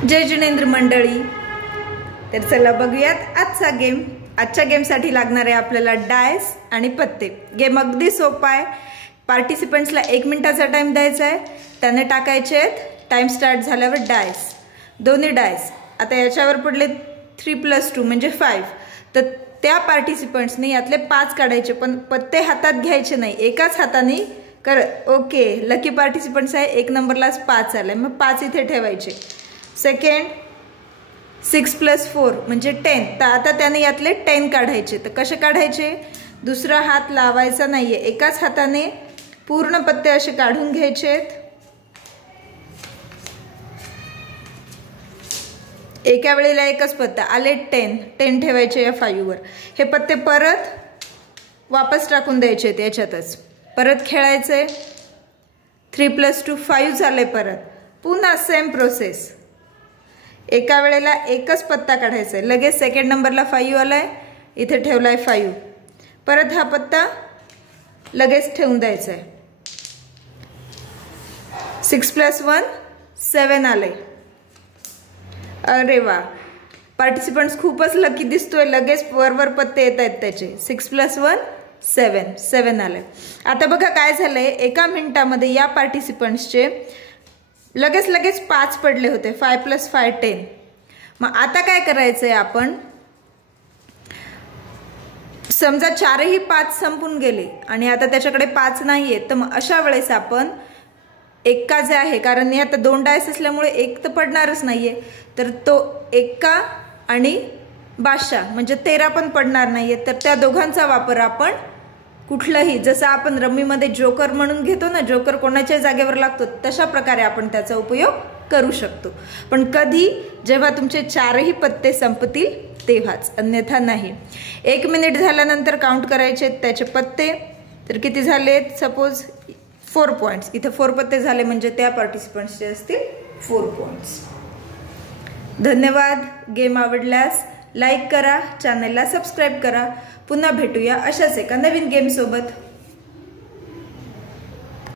जय जिनेंद्र मंडळी। तर चला बघूयात आजचा गेम। आजच्या गेमसाठी लागणार आहे आपल्याला डायस आणि पत्ते। गेम अगदी सोपा आहे। पार्टिसिपंट्सला 1 मिनिटाचा टाइम द्यायचा आहे। त्याने टाकायचे आहेत। टाइम स्टार्ट झाल्यावर डायस, दोन्ही डायस आता याच्यावर पडले 3+2 म्हणजे 5। तर त्या पार्टिसिपंट्सने यातले 5 काढायचे, पण पत्ते हातात घ्यायचे नाही, एकाच हाताने कर। ओके, लकी पार्टिसिपंट्स आहे। 1 नंबरलाच 5 आले, मग 5 इथे ठेवायचे। सेकंड 6+4 म्हणजे 10। तर आता त्याने यातले 10 काढायचे। तर कसे काढायचे? दुसरा हात लावायचा नाहीये, एकाच हाताने पूर्ण पत्ते असे काढून घ्यायचे। एका वेळेला एकच पत्ता आले 10 ठेवायचे या 5 वर। हे पत्ते परत वापस टाकून द्यायचे याच्यातच, परत खेळायचे। 3+2 5 झाले, परत पुन्हा सेम प्रोसेस। एका वेळेला एकच पत्ता काढायचा आहे। लगेच सेकंड नंबरला 5 आलाय, इथे ठेवलाय 5, परत हा पत्ता लगेच ठेवून द्यायचा आहे। 6+1 7 आले। अरे वा, पार्टिसिपंट्स खूपच लकी दिसतोय, लगेच वर पत्ते येत आहेत त्याचे। 6+1 7 आले। आता बघा काय झालंय, एका मिनिटामध्ये या पार्टिसिपंट्सचे लगेच 5 पडले होते। 5+5 10। मग आता काय करायचंय आपण? समजा 4ही 5 संपून गेले आणि आता त्याच्याकडे 5 नाहीये, तर मग अशा वेळेस आपण एक्का जे आहे, कारण आता 2 डायस असल्यामुळे 1 तर पडणारच नाहीये, तर तो एक्का आणि बादशाह म्हणजे 13 पण पडणार नाहीये। तर त्या दोघांचा वापर आपण कुठलंही, जसं आपण रम्मीमध्ये जोकर म्हणून घेतो ना, जोकर कोणाच्या जागेवर लागतो, तशा प्रकारे आपण त्याचा उपयोग करू शकतो। पण कधी? जेव्हा तुमचे 4ही पत्ते संपतील तेव्हाच, अन्यथा नाही। 1 मिनिट झाल्यानंतर काउंट करायचे त्याचे पत्ते। तर किती झालेत? सपोज 4 पॉइंट्स, इथे 4 पत्ते झाले म्हणजे त्या पार्टिसिपंट्सचे असतील 4 पॉइंट्स। धन्यवाद। गेम आवडल्यास लाईक करा, चॅनलला सबस्क्राईब करा। पुन्हा भेटूया अशाच एका नवीन गेम सोबत।